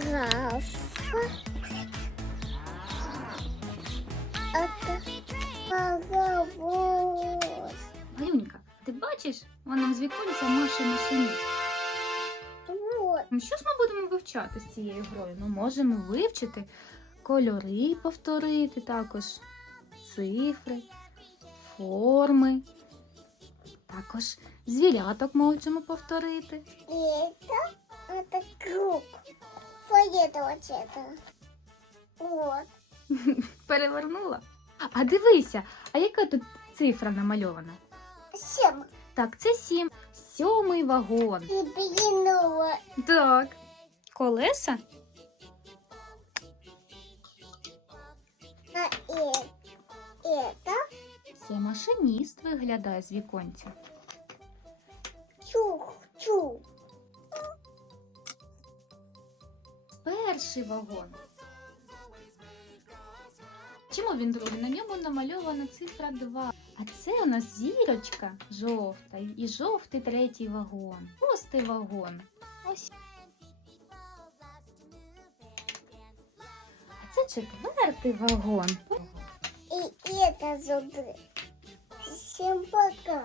пожалуйста. Это паровоз. Варюнька, ти бачиш, вона з віконця Маша машиніст. Ну, що ж ми будемо вивчати з цією грою? Ну, можемо вивчити кольори, повторити також цифри, форми. Також звіляток можемо повторити. Літо. Фиолетового цвета. Вот. Перевернула. А дивися, а яка тут цифра намальована? Семь. Так, це сім. Сьомий вагон. Перевернула. Так. Колеса? А э, это Це машиніст виглядає з віконця. Перший вагон. Чому він другий? На ньому намальована цифра 2. А це у нас зірочка жовта і жовтий третій вагон. Шостий вагон. Ось. А це четвертий вагон. И это зубы. Всем пока.